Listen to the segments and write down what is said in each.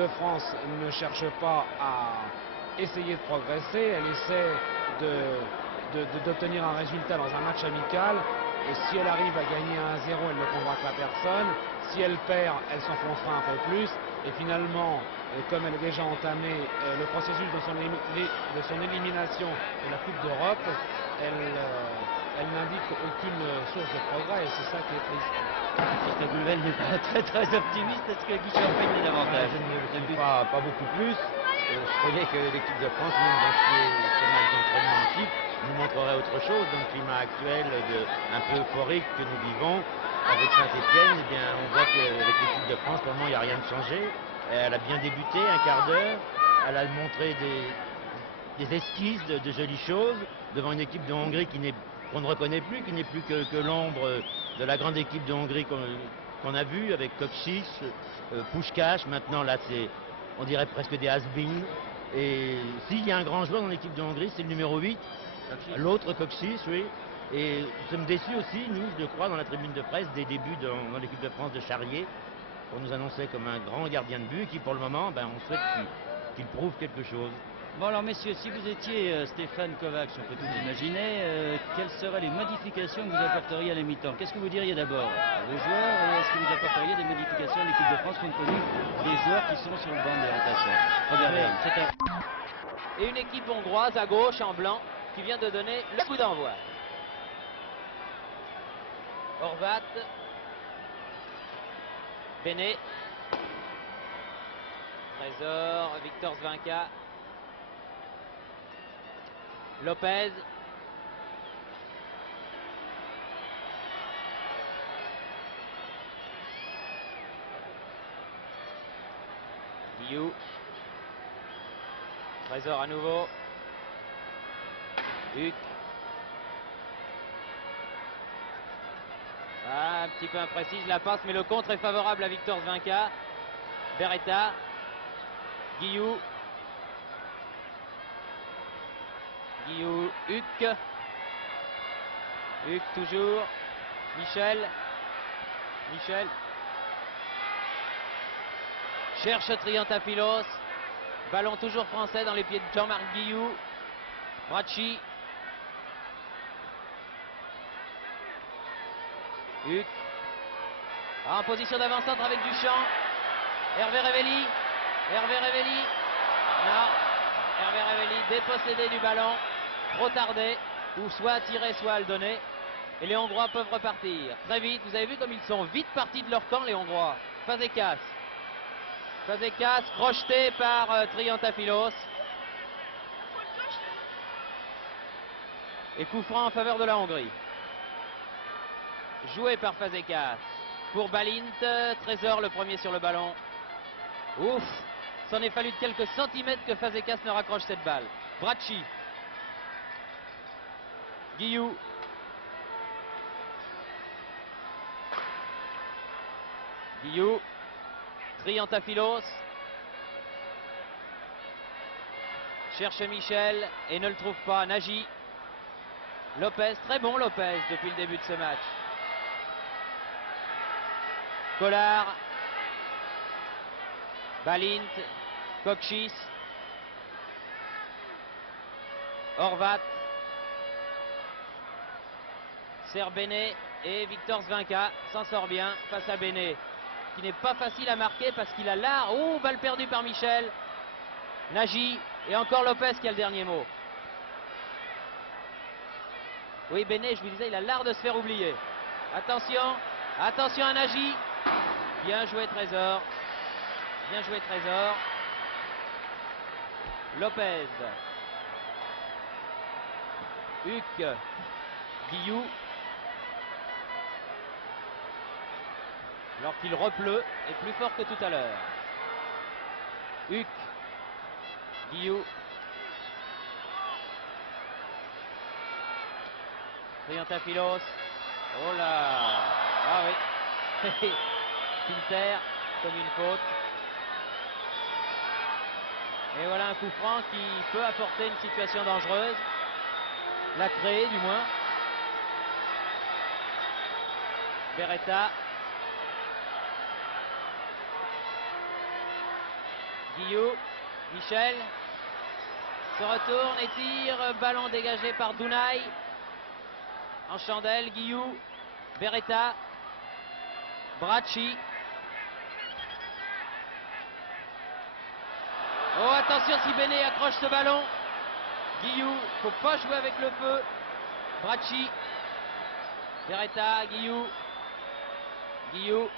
De France ne cherche pas à essayer de progresser, elle essaie d'obtenir un résultat dans un match amical, et si elle arrive à gagner 1-0, elle ne convaincra personne. Si elle perd, elle s'enfoncera un peu plus, et finalement, comme elle a déjà entamé le processus de son élimination de la Coupe d'Europe, elle n'indique aucune source de progrès, et c'est ça qui est triste. Christophe Bleuvel n'est pas très optimiste. Est-ce que Guy Champagne l'est davantage? Je ne le suis pas beaucoup plus. Je croyais que l'équipe de France, même dans ce match d'entraînement type, nous montrerait autre chose dans le climat actuel un peu euphorique que nous vivons avec Saint-Etienne. Eh bien, on voit qu'avec l'équipe de France, pour le moment, il n'y a rien de changé. Elle a bien débuté, un quart d'heure. Elle a montré des esquisses de jolies choses devant une équipe de Hongrie qu'on ne reconnaît plus, qui n'est plus que l'ombre de la grande équipe de Hongrie qu'on a vue avec Kokšić, Puskás. Maintenant là on dirait presque des has-been. Et s'il y a un grand joueur dans l'équipe de Hongrie, c'est le numéro 8, l'autre Kokšić, oui. Et nous sommes déçus aussi, nous, je crois, dans la tribune de presse, des débuts dans l'équipe de France de Charrier, pour nous annoncer comme un grand gardien de but qui, pour le moment, on souhaite qu'il prouve quelque chose. Bon alors messieurs, si vous étiez Stéphane Kovacs, on peut tout imaginer, quelles seraient les modifications que vous apporteriez à la mi-temps? Qu'est-ce que vous diriez d'abord à vos joueurs, et est-ce que vous apporteriez des modifications à l'équipe de France compte tenu des joueurs qui sont sur le banc des remplaçants? Robert Verne, c'est un... Et une équipe hongroise à gauche en blanc qui vient de donner le coup d'envoi. Horvat, Benet, Trésor, Victor Zvinka, Lopez, Guillou, Trésor à nouveau, Huc, un petit peu imprécise la passe, mais le contre est favorable à Victor Zvinka. Beretta, Guillou, Huc, Huc toujours, Michel, cherche Triantafylos, ballon toujours français dans les pieds de Jean-Marc Guillou, Bracci, Huc, en position d'avant-centre avec Duchamp, Hervé Révelli, non, Hervé Révelli dépossédé du ballon, trop tardé, ou soit à tirer, soit à le donner. Et les Hongrois peuvent repartir très vite. Vous avez vu comme ils sont vite partis de leur camp, les Hongrois. Fazekas, projeté par Triantafylos. Et coup franc en faveur de la Hongrie. Joué par Fazekas pour Balint. Trésor le premier sur le ballon. Ouf, s'en est fallu de quelques centimètres que Fazekas ne raccroche cette balle. Bracci, Guillou, Triantafylos, cherche Michel et ne le trouve pas. Nagy, Lopez, très bon Lopez depuis le début de ce match. Collard, Balint, Kokšić, Horvat, sert Benet, et Victor Zvinka s'en sort bien face à Benet, qui n'est pas facile à marquer parce qu'il a l'art. Oh, balle perdue par Michel. Nagy, et encore Lopez qui a le dernier mot. Oui, Benet, je vous disais, il a l'art de se faire oublier. Attention à Nagy. Bien joué Trésor. Lopez, Huc, Guillou, alors qu'il repleut, est plus fort que tout à l'heure. Huc, Guillou, Triantafylos, oh là, ah oui, Pinter comme une faute. Et voilà un coup franc qui peut apporter une situation dangereuse, la créer du moins. Beretta, Guillou, Michel se retourne et tire, ballon dégagé par Dounaï. En chandelle, Guillou, Beretta, Bracci. Oh, attention si Béné accroche ce ballon. Guillou, faut pas jouer avec le feu. Bracci, Beretta, Guillou, Guillou.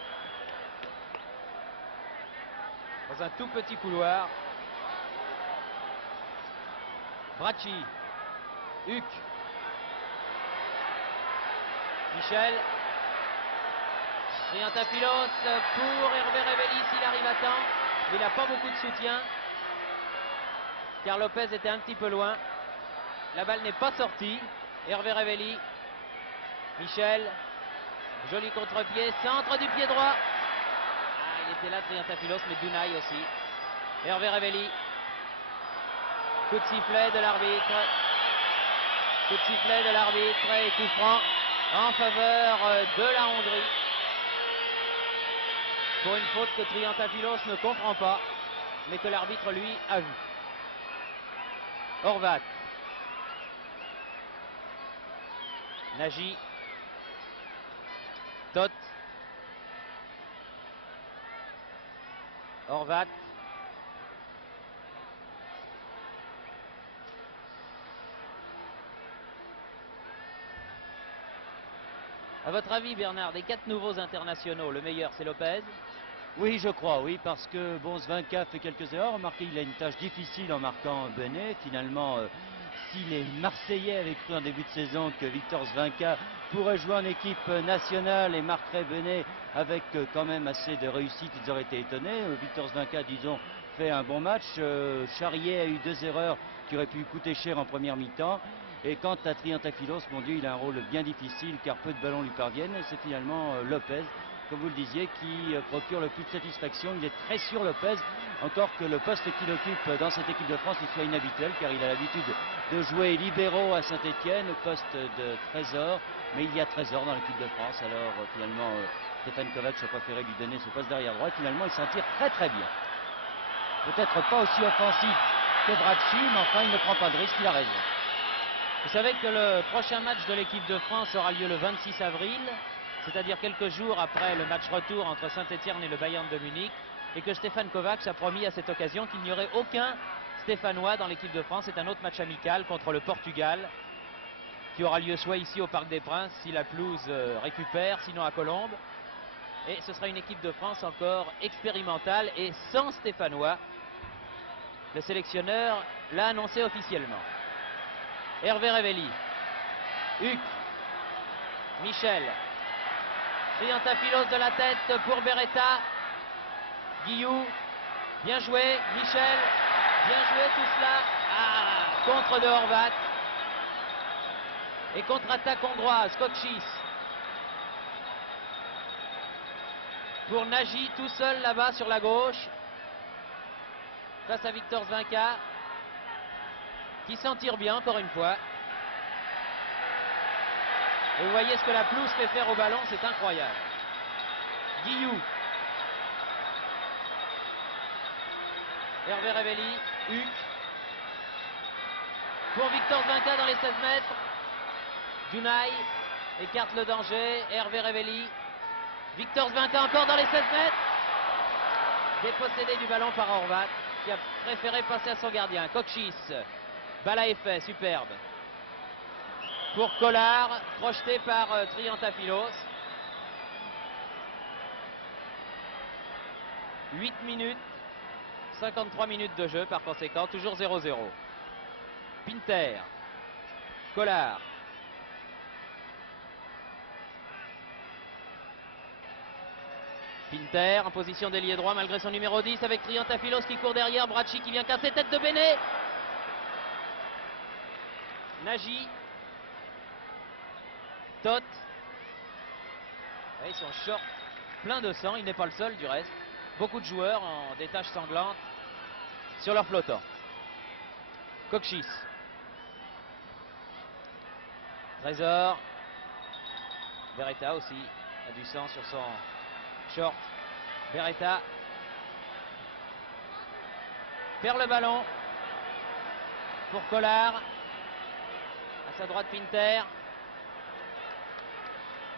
Dans un tout petit couloir. Bracci, Huc, Michel, Triantafilos pour Hervé Révéli s'il arrive à temps. Il n'a pas beaucoup de soutien car Lopez était un petit peu loin. La balle n'est pas sortie. Hervé Révéli, Michel, joli contre-pied, centre du pied droit. Ah, il était là Triantafilos, mais Dounaï aussi. Hervé Révéli, coup de sifflet de l'arbitre. Coup de sifflet de l'arbitre et coup franc en faveur de la Hongrie. Pour une faute que Triantafilos ne comprend pas, mais que l'arbitre lui a vu. Horvat, Nagy, Tot, Horvat, à votre avis Bernard, des 4 nouveaux internationaux, le meilleur c'est Lopez? Oui, je crois, oui, parce que bon, Svanka fait quelques erreurs. Remarquez, il a une tâche difficile en marquant Benet. Finalement, si les Marseillais avaient cru en début de saison que Victor Svanka pourrait jouer en équipe nationale et marquerait Benet avec quand même assez de réussite, ils auraient été étonnés. Victor Svanka, disons, fait un bon match. Charrier a eu 2 erreurs qui auraient pu coûter cher en première mi-temps. Et quant à Triantafilos, mon Dieu, il a un rôle bien difficile car peu de ballons lui parviennent. Et c'est finalement Lopez, comme vous le disiez, qui procure le plus de satisfaction. Il est très sûr, Lopez, encore que le poste qu'il occupe dans cette équipe de France il soit inhabituel, car il a l'habitude de jouer libéraux à Saint-Etienne, au poste de Trésor, mais il y a Trésor dans l'équipe de France, alors finalement Stéphane Kovacs a préféré lui donner ce poste d'arrière droit, finalement il s'en tire très très bien. Peut-être pas aussi offensif que Bracci, mais enfin il ne prend pas de risque, il a raison. Vous savez que le prochain match de l'équipe de France aura lieu le 26 avril, c'est-à-dire quelques jours après le match retour entre Saint-Etienne et le Bayern de Munich, et que Stéphane Kovacs a promis à cette occasion qu'il n'y aurait aucun Stéphanois dans l'équipe de France. C'est un autre match amical contre le Portugal, qui aura lieu soit ici au Parc des Princes, si la pelouse récupère, sinon à Colombes. Et ce sera une équipe de France encore expérimentale et sans Stéphanois. Le sélectionneur l'a annoncé officiellement. Hervé Révéli, Huc, Michel, Triantafilos de la tête pour Beretta, Guillou, bien joué, Michel, bien joué tout cela. Ah, contre de Horvat. Et contre-attaque hongroise, Kokchis. Pour Nagy tout seul là-bas sur la gauche. Face à Victor Svanka, qui s'en tire bien encore une fois. Et vous voyez ce que la pelouse fait faire au ballon, c'est incroyable. Guillou, Hervé Révéli, Huc, pour Victor Svanka dans les 16 mètres. Dounaï écarte le danger, Hervé Révéli, Victor Svanka encore dans les 16 mètres. Dépossédé du ballon par Horvat, qui a préféré passer à son gardien. Kokchis, balle à effet, superbe. Pour Collard, projeté par Triantafilos. 8 minutes, 53 minutes de jeu par conséquent, toujours 0-0. Pinter, Collard. Pinter en position d'ailier droit malgré son numéro 10 avec Triantafilos qui court derrière, Bracci qui vient casser tête de Béné. Nagy, Tot. Et son short plein de sang, il n'est pas le seul du reste. Beaucoup de joueurs en des taches sanglantes sur leur flottant. Kokchis. Trésor. Beretta aussi a du sang sur son short. Beretta. perd le ballon pour Collard. À sa droite, Pinter.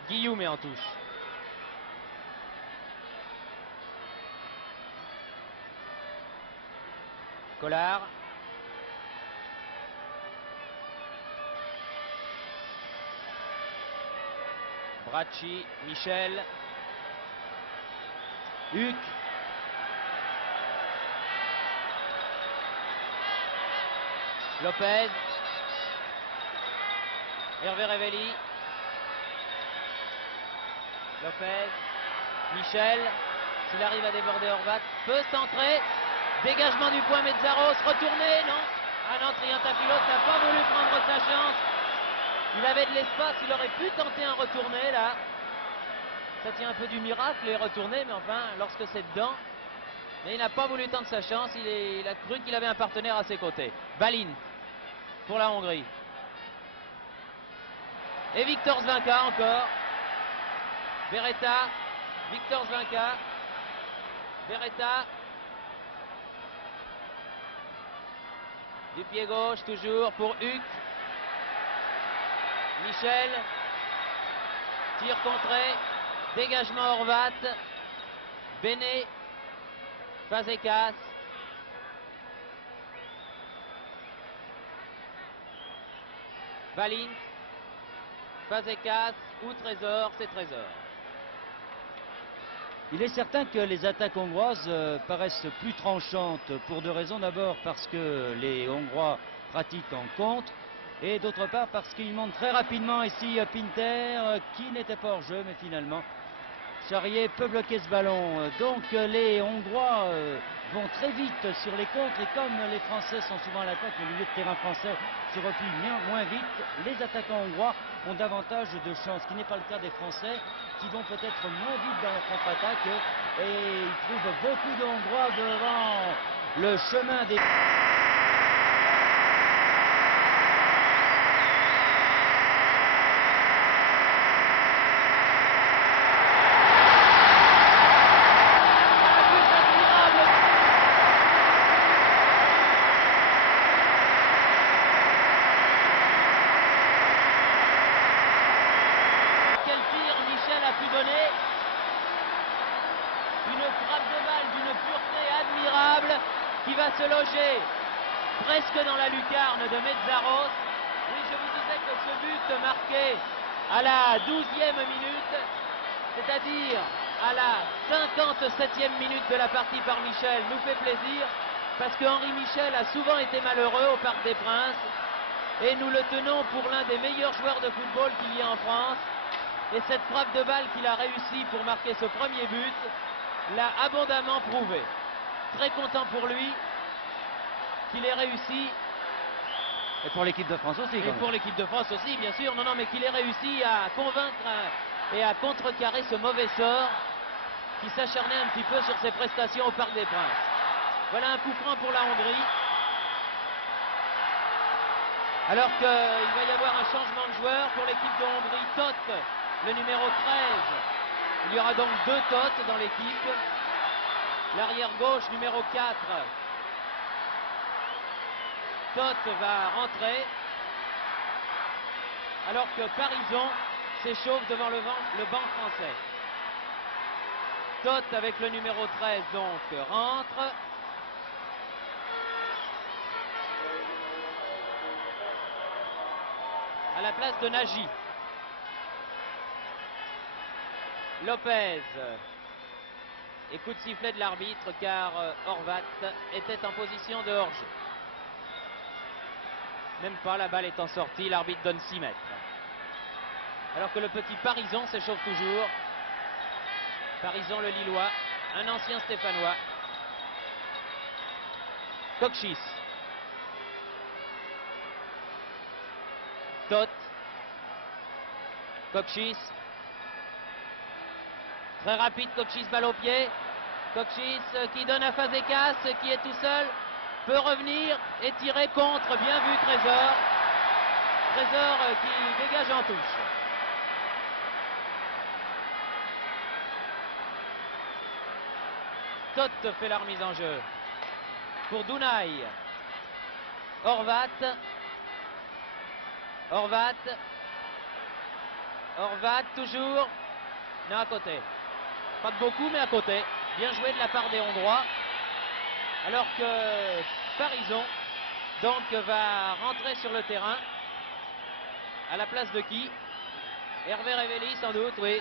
Guillaume est en touche. Collard. Bracci, Michel. Huck. Lopez. Hervé Révelli. Lopez. Michel. S'il arrive à déborder Horvat, peut centrer. Dégagement du point Metzaros. Retourné, non. Ah non, Triantafylos n'a pas voulu prendre sa chance. Il avait de l'espace, il aurait pu tenter un retourné là. Ça tient un peu du miracle les retournés, mais enfin, lorsque c'est dedans. Mais il n'a pas voulu tenter sa chance, il a cru qu'il avait un partenaire à ses côtés. Balint pour la Hongrie. Et Victor Zvinka encore. Beretta, Victor Zvinka. Beretta. Du pied gauche toujours pour Huck. Michel. Tir contré. Dégagement Horvat. Béné. Fazekas. Balint. Fazekas ou Trésor, c'est Trésor. Il est certain que les attaques hongroises paraissent plus tranchantes pour deux raisons. D'abord parce que les Hongrois pratiquent en contre et d'autre part parce qu'ils montent très rapidement ici Pinter qui n'était pas hors jeu mais finalement Charrier peut bloquer ce ballon. Donc les Hongrois vont très vite sur les contres et comme les Français sont souvent à l'attaque, le milieu de terrain français se replie moins vite, les attaquants hongrois ont davantage de chances, ce qui n'est pas le cas des Français qui vont peut-être moins vite dans leur contre-attaque et ils trouvent beaucoup de Hongrois devant le chemin des... qui va se loger presque dans la lucarne de Metzaros. Oui, je vous disais que ce but marqué à la 12e minute, c'est-à-dire à la 57e minute de la partie par Michel, nous fait plaisir parce que Henri Michel a souvent été malheureux au Parc des Princes et nous le tenons pour l'un des meilleurs joueurs de football qu'il y a en France. Et cette frappe de balle qu'il a réussi pour marquer ce premier but l'a abondamment prouvé. Très content pour lui qu'il ait réussi. Et pour l'équipe de France aussi. Et pour l'équipe de France aussi, bien sûr. Non, mais qu'il ait réussi à convaincre et à contrecarrer ce mauvais sort qui s'acharnait un petit peu sur ses prestations au Parc des Princes. Voilà un coup franc pour la Hongrie. Alors qu'il va y avoir un changement de joueur pour l'équipe de Hongrie. Toth, le numéro 13. Il y aura donc 2 Toth dans l'équipe. L'arrière gauche, numéro 4. Toth va rentrer. Alors que Parizon s'échauffe devant le banc français. Toth avec le numéro 13 donc rentre. À la place de Nagy. Lopez. Et coup de sifflet de l'arbitre car Horvat était en position de hors-jeu. Même pas, la balle étant sortie, l'arbitre donne 6 mètres. Alors que le petit Parizon s'échauffe toujours. Parizon le Lillois, un ancien Stéphanois. Kokchis. Toth. Kokchis. Très rapide, Kokchis, balle au pied. Kokchis qui donne à Fazekas qui est tout seul. Peut revenir et tirer contre. Bien vu Trésor. Trésor qui dégage en touche. Toth fait la remise en jeu. pour Dunay. Horvat. Horvat. Horvat toujours. Non, à côté. Pas de beaucoup, mais à côté. Bien joué de la part des Hongrois. Alors que Parizon donc va rentrer sur le terrain. À la place de qui? Hervé Révéli sans doute, oui.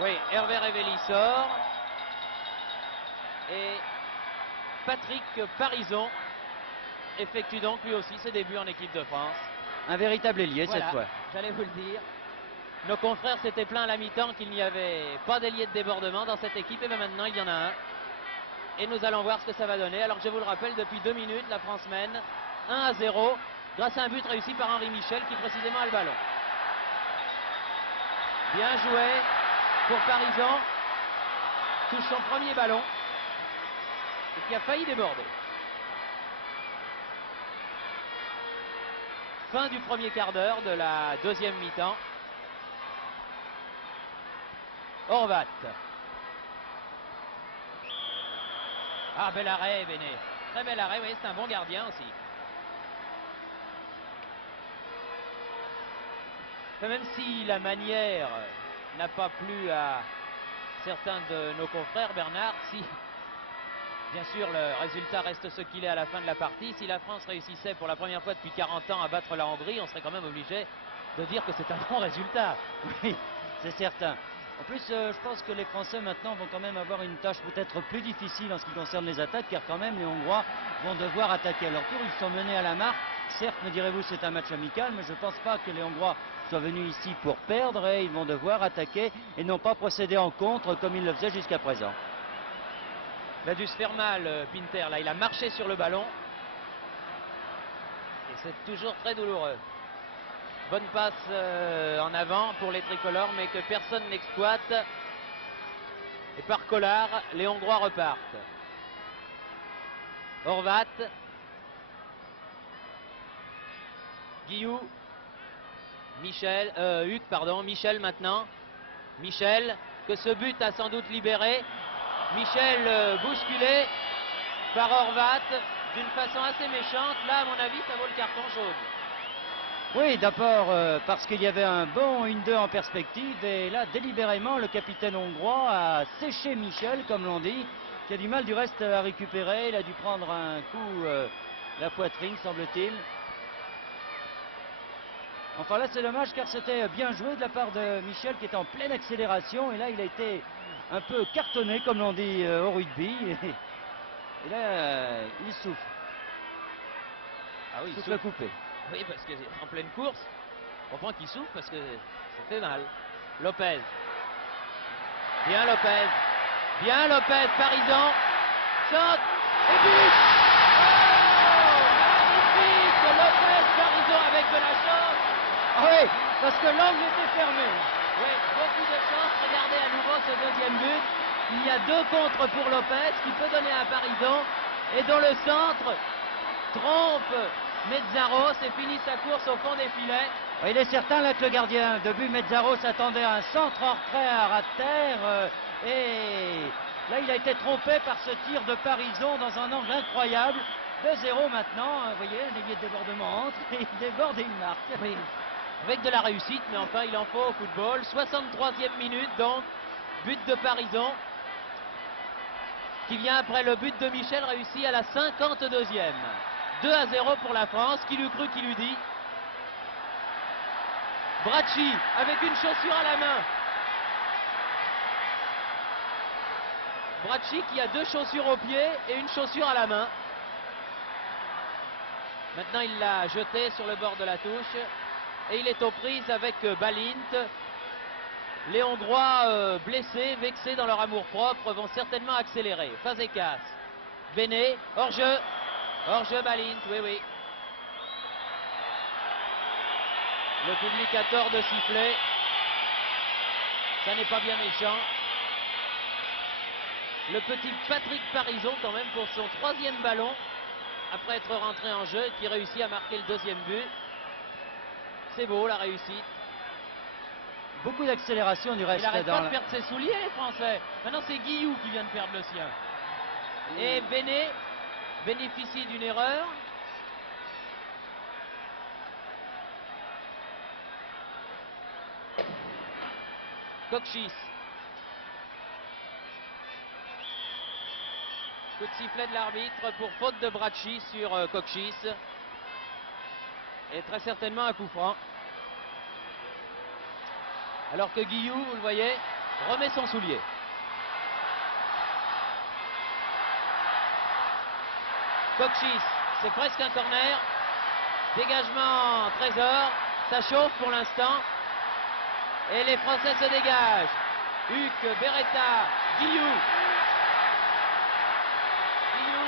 Oui, Hervé Révéli sort. Et Patrick Parizon effectue donc lui aussi ses débuts en équipe de France. Un véritable ailier Voilà, cette fois. j'allais vous le dire. Nos confrères s'étaient plaints à la mi-temps qu'il n'y avait pas d'ailier de débordement dans cette équipe. Et bien maintenant, il y en a un. Et nous allons voir ce que ça va donner. Alors je vous le rappelle, depuis 2 minutes, la France mène 1-0 grâce à un but réussi par Henri Michel qui précisément a le ballon. Bien joué pour Parizon. Touche son premier ballon et qui a failli déborder. Fin du premier quart d'heure de la deuxième mi-temps. Horvat. Ah, bel arrêt, Béné. Très bel arrêt, oui, c'est un bon gardien aussi. Enfin, même si la manière n'a pas plu à certains de nos confrères, Bernard, si bien sûr le résultat reste ce qu'il est à la fin de la partie, si la France réussissait pour la première fois depuis 40 ans à battre la Hongrie, on serait quand même obligé de dire que c'est un bon résultat. Oui, c'est certain. En plus, je pense que les Français maintenant vont quand même avoir une tâche peut-être plus difficile en ce qui concerne les attaques, car quand même les Hongrois vont devoir attaquer à leur tour. Ils sont menés à la marque. Certes, me direz-vous, c'est un match amical, mais je ne pense pas que les Hongrois soient venus ici pour perdre et ils vont devoir attaquer et non pas procéder en contre comme ils le faisaient jusqu'à présent. Il a dû se faire mal, Pinter. Là, il a marché sur le ballon. Et c'est toujours très douloureux. Bonne passe en avant pour les tricolores, mais que personne n'exploite. Et par Collard, les Hongrois repartent. Horvat. Guillou. Michel, Hugues, pardon. Michel maintenant. Michel, que ce but a sans doute libéré. Michel bousculé par Horvat d'une façon assez méchante. Là, à mon avis, ça vaut le carton jaune. Oui, d'abord parce qu'il y avait un bon 1-2 en perspective et là, délibérément, le capitaine hongrois a séché Michel, comme l'on dit, qui a du mal du reste à récupérer. Il a dû prendre un coup la poitrine, semble-t-il. Enfin là, c'est dommage car c'était bien joué de la part de Michel qui était en pleine accélération et là, il a été un peu cartonné, comme l'on dit au rugby. Et là, il souffre. Ah oui, il souffle coupé. Oui, parce qu'en pleine course, on comprend qu'il souffre parce que ça fait mal. Lopez. Bien Lopez. Bien Lopez, Parizon. Saute. Et but. Oh, magnifique. Lopez, Parizon avec de la chance. Ah oui, parce que l'angle était fermé. Oui, beaucoup de chance. Regardez à nouveau ce deuxième but. Il y a 2 contres pour Lopez qui peut donner à Parizon et dont le centre trompe Mezzaro. C'est fini sa course au fond des filets. Il est certain là que le gardien de but Mezzaro s'attendait à un centre hors trait à ras de terre et là il a été trompé par ce tir de Parizon dans un angle incroyable. 2-0 maintenant, vous voyez, un ailier de débordement entre et il déborde et il marque. Oui, avec de la réussite, mais enfin il en faut au football. 63e minute donc, but de Parizon qui vient après le but de Michel réussi à la 52e. 2-0 pour la France, qui l'eût cru, qui l'eût dit. Bracci avec une chaussure à la main. Bracci qui a 2 chaussures au pied et une chaussure à la main. Maintenant il l'a jeté sur le bord de la touche et il est aux prises avec Balint. Les Hongrois blessés, vexés dans leur amour-propre vont certainement accélérer. Fazekas, Béné, hors-jeu. Hors-jeu Balint, oui, oui. Le public a tort de siffler. Ça n'est pas bien méchant. Le petit Patrick Parizon quand même pour son 3e ballon après être rentré en jeu, qui réussit à marquer le 2e but. C'est beau la réussite. Beaucoup d'accélération du reste. Il n'arrête dans pas de perdre ses souliers, les Français. Maintenant, c'est Guillou qui vient de perdre le sien. Et Benet bénéficie d'une erreur. Cochis. Coup de sifflet de l'arbitre pour faute de Bracci sur Cochis. Et très certainement un coup franc. Alors que Guillou, vous le voyez, remet son soulier. Cochis, c'est presque un corner. Dégagement Trésor. Ça chauffe pour l'instant. Et les Français se dégagent. Huc, Beretta, Guillou. Guillou,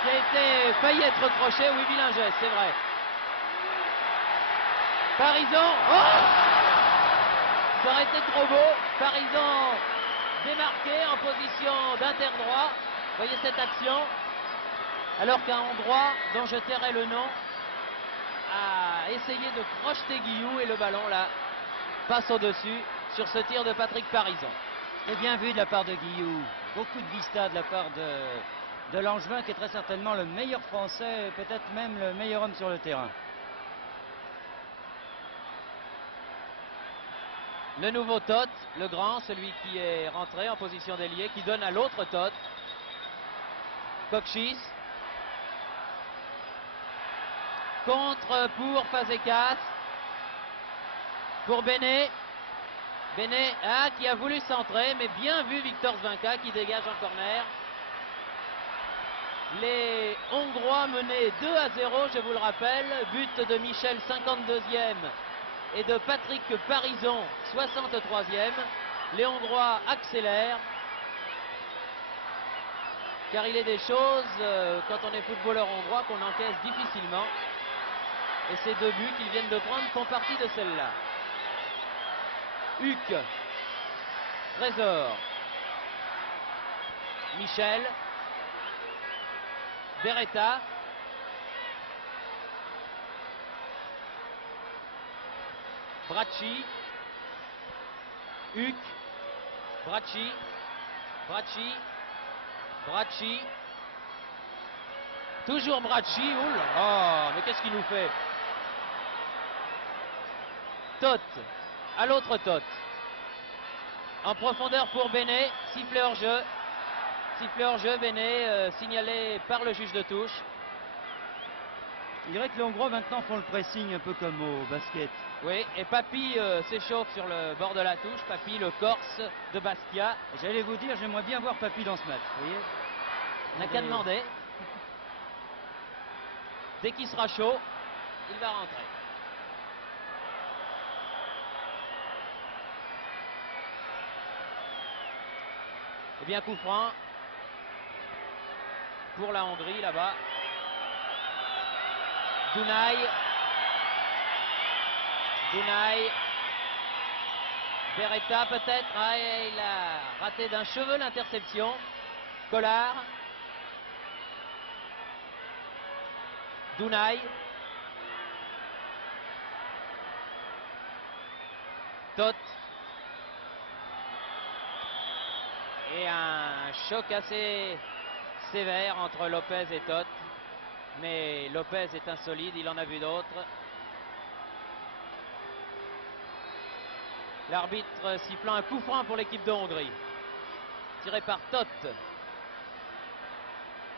qui a été failli être recroché. Oui, vilain geste, c'est vrai. Parisson. Oh, ça aurait été trop beau. Parisson démarqué en position d'interdroit. Voyez cette action. Alors qu'un Hongrois, dont je tairai le nom, a essayé de crocheter Guillou et le ballon là passe au-dessus sur ce tir de Patrick Parisson. C'est bien vu de la part de Guillou. Beaucoup de vista de la part de Langevin, qui est très certainement le meilleur Français, peut-être même le meilleur homme sur le terrain. Le nouveau Tot, le grand, celui qui est rentré en position d'ailier, qui donne à l'autre Tot. Cochis. Contre pour Fazekas. Pour Benet. Benet qui a voulu centrer, mais bien vu Victor Zvinka qui dégage en corner. Les Hongrois menaient 2-0, je vous le rappelle. But de Michel, 52e, et de Patrick Parisson, 63e. Les Hongrois accélèrent. Car il est des choses, quand on est footballeur hongrois, qu'on encaisse difficilement. Et ces deux buts qu'ils viennent de prendre font partie de celle-là. Huc, Trésor, Michel, Beretta, Bracci, Huc, Bracci, Bracci, Bracci, toujours Bracci. Oh là là, mais qu'est-ce qu'il nous fait? Tot, à l'autre Tot. En profondeur pour Benet, sifflet hors jeu. Sifflet hors jeu, Benet, signalé par le juge de touche. Je dirais que les Hongrois maintenant font le pressing un peu comme au basket. Oui, et Papy s'échauffe sur le bord de la touche. Papy, le Corse de Bastia. J'allais vous dire, j'aimerais bien voir Papy dans ce match, vous voyez. On n'a qu'à demander. Dès qu'il sera chaud, il va rentrer. Eh bien, coup franc pour la Hongrie là-bas. Dunay. Dunay. Beretta peut-être. Ah, il a raté d'un cheveu l'interception. Collard. Dunay. Tot. Et un choc assez sévère entre Lopez et Tot. Mais Lopez est insolide, il en a vu d'autres. L'arbitre sifflant un coup franc pour l'équipe de Hongrie. Tiré par Tot.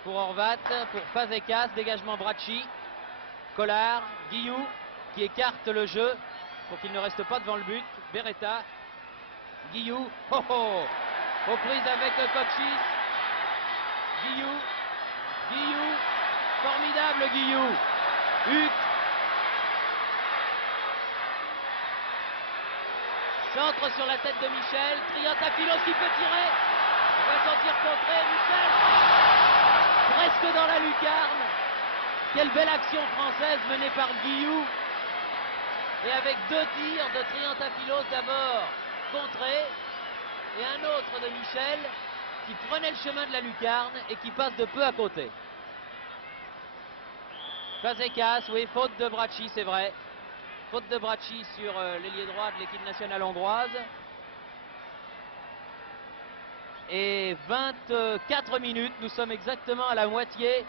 Pour Horvat, pour Fazekas, dégagement Bracci. Collard, Guillou qui écarte le jeu pour qu'il ne reste pas devant le but. Beretta, Guillou, oh oh, aux prises avec Cochis. Guillou, Guillou, formidable Guillou. Huc. Centre sur la tête de Michel. Triantafilos qui peut tirer. Il va s'en tirer contré. Michel. Presque dans la lucarne. Quelle belle action française menée par Guillou. Et avec deux tirs de Triantafilos d'abord contré. Et un autre de Michel qui prenait le chemin de la lucarne et qui passe de peu à côté. Fazekas, oui, faute de Bracci, c'est vrai. Faute de Bracci sur l'ailier droit de l'équipe nationale hongroise. Et 24 minutes, nous sommes exactement à la moitié